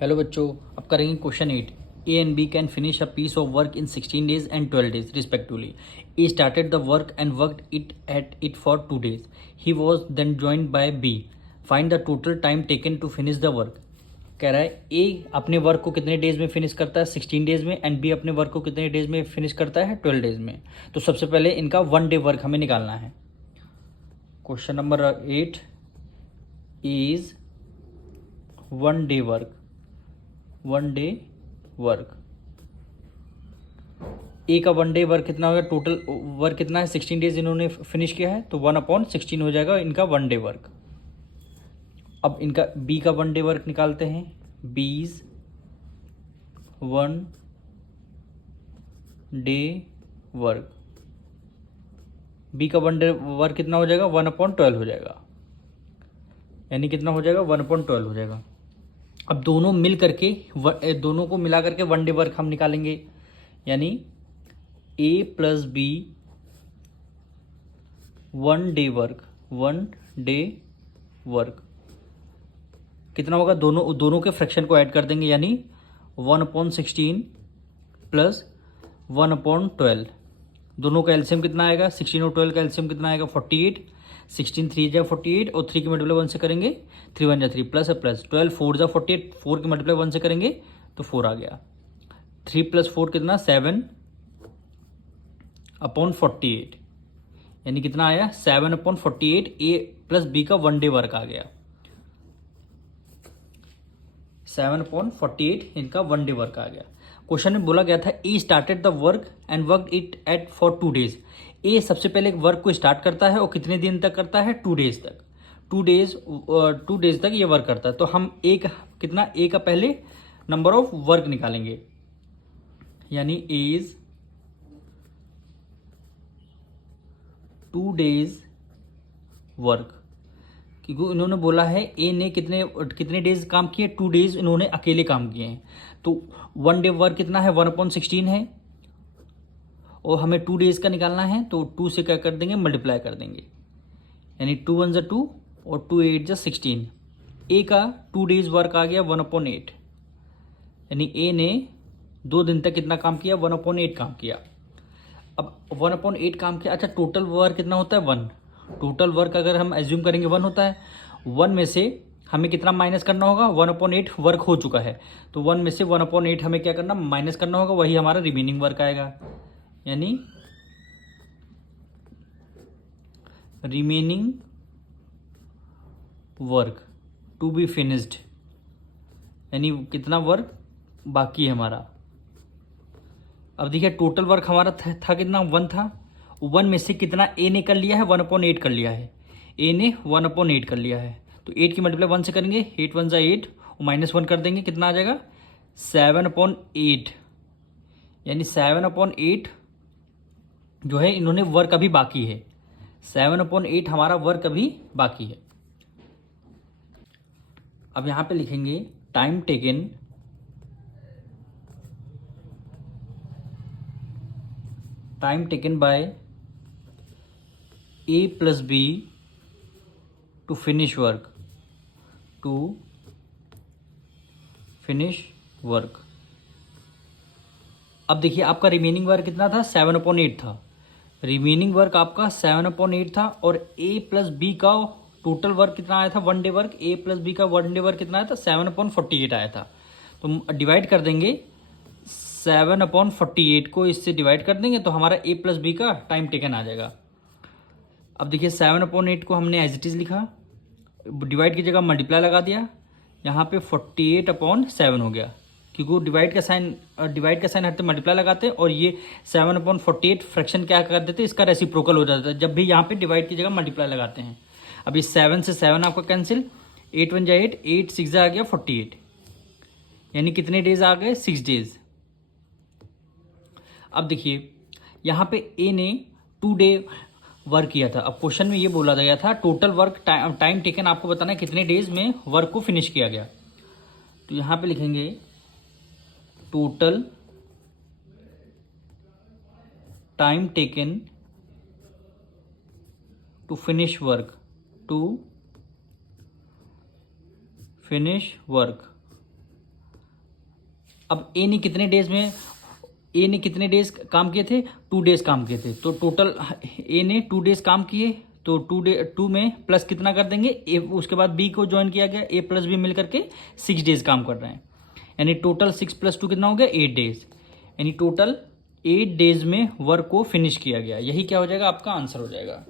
Hello बच्चों, अब करेंगे question 8। A and B can finish a piece of work in 16 days and 12 days respectively. A started the work and worked it at it for 2 days। He was then joined by B. Find the total time taken to finish the work. कह रहा है ए अपने work को कितने days में finish करता है 16 days में, एंड बी अपने वर्क को कितने डेज में फिनिश करता है 12 डेज में। तो सबसे पहले इनका 1 day वर्क हमें निकालना है। Question number 8 is 1 day work. 1 day work. A का 1 day वर्क कितना होगा? टोटल वर्क कितना है? 16 डेज इन्होंने फिनिश किया है, तो 1/16 हो जाएगा इनका 1 day वर्क। अब इनका बी का 1 day वर्क निकालते हैं। बीज 1 day वर्क। बी का 1 day वर्क कितना हो जाएगा? 1/12 हो जाएगा, यानी कितना हो जाएगा? 1/12 हो जाएगा। अब दोनों मिल करके दोनों को मिला करके 1 day वर्क हम निकालेंगे, यानी A plus B 1 day work. 1 day work कितना होगा? दोनों के फ्रैक्शन को ऐड कर देंगे, यानी 1/16 प्लस 1/12। दोनों का एलसीएम कितना आएगा? 16 और 12 का एलसीएम कितना आएगा? 48। 16 3 जा 48 और 3 की मल्टीप्लाई 1 से करेंगे 3 1 जा 3 प्लस है प्लस 12 4 जा 48, 4 की मल्टीप्लाई 1 से करेंगे तो 4 आ गया। 3 + 4 कितना? 7/48, यानी कितना आया? 7/48। ए प्लस बी का 1 day वर्क आ गया। 7/48 इनका 1 day वर्क आ गया। क्वेश्चन में बोला गया था A started the work and work it at for 2 days। A सबसे पहले एक वर्क को स्टार्ट करता है और कितने दिन तक करता है? 2 days तक। 2 days तक ये वर्क करता है। तो हम ए का कितना? ए का पहले नंबर ऑफ वर्क निकालेंगे, यानी ए इज 2 days वर्क। क्योंकि इन्होंने बोला है ए ने कितने डेज काम किए? 2 days इन्होंने अकेले काम किए हैं। तो 1 day वर्क कितना है? 1/16 है, और हमें 2 days का निकालना है, तो 2 से क्या कर देंगे? मल्टीप्लाई कर देंगे, यानी 2 1 जा 2 और 2 8 जा 16। ए का 2 days वर्क आ गया 1/8, यानी ए ने 2 दिन तक कितना काम किया? 1/8 काम किया। अब 1/8 काम किया। अच्छा, टोटल वर्क कितना होता है? 1। टोटल वर्क अगर हम एज्यूम करेंगे 1 होता है। 1 में से हमें कितना माइनस करना होगा? 1/8 वर्क हो चुका है, तो 1 में से 1/8 हमें क्या करना? माइनस करना होगा, वही हमारा रिमेनिंग वर्क आएगा, यानी remaining work to be finished, यानी कितना वर्क बाकी है हमारा। अब देखिए टोटल वर्क हमारा था कितना? 1 था। 1 में से कितना ए ने कर लिया है? 1/8 कर लिया है। ए ने 1/8 कर लिया है, तो 8 की मल्टीप्लाई 1 से करेंगे, 8 1 जा 8 और -1 कर देंगे, कितना आ जाएगा? 7/8, यानी 7/8 जो है इन्होंने वर्क अभी बाकी है। 7/8 हमारा वर्क अभी बाकी है। अब यहां पे लिखेंगे time taken by A plus B to finish work. अब देखिए आपका रिमेनिंग वर्क कितना था? 7/8 था। रिमेनिंग वर्क आपका 7/8 था, और ए प्लस बी का टोटल वर्क कितना आया था? 1 day वर्क। ए प्लस बी का 1 day वर्क कितना आया था? 7/48 आया था। तो डिवाइड कर देंगे 7/48 को इससे डिवाइड कर देंगे, तो हमारा ए प्लस बी का टाइम टेकन आ जाएगा। अब देखिए 7/8 को हमने एज इट इज लिखा, डिवाइड की जगह मल्टीप्लाई लगा दिया, यहाँ पे 48/7 हो गया, क्योंकि डिवाइड का साइन हटते मल्टीप्लाई लगाते हैं, और ये 7/48 फ्रैक्शन क्या कर देते हैं? इसका रेसिप्रोकल हो जाता है जब भी यहाँ पे डिवाइड की जगह मल्टीप्लाई लगाते हैं। अब इस 7 से 7 आपका कैंसिल, 8 1 जा 8, 8 6 जा आ गया 48, यानी कितने डेज आ गए? 6 days। अब देखिए यहाँ पे ए ने 2 day वर्क किया था। अब क्वेश्चन में ये बोला गया था टोटल वर्क टाइम टेकन आपको बताना है कितने डेज में वर्क को फिनिश किया गया। तो यहाँ पे लिखेंगे total time taken to finish work अब ए ने कितने डेज काम किए थे, 2 डेज काम किए थे, तो टोटल ए ने 2 डेज काम किए, तो 2 में प्लस कितना कर देंगे ए, उसके बाद बी को ज्वाइन किया गया, ए प्लस बी मिल करके 6 डेज काम कर रहे हैं, यानी टोटल 6 + 2 कितना हो गया 8 डेज, यानी टोटल 8 डेज में वर्क को फिनिश किया गया। यही क्या हो जाएगा आपका आंसर हो जाएगा।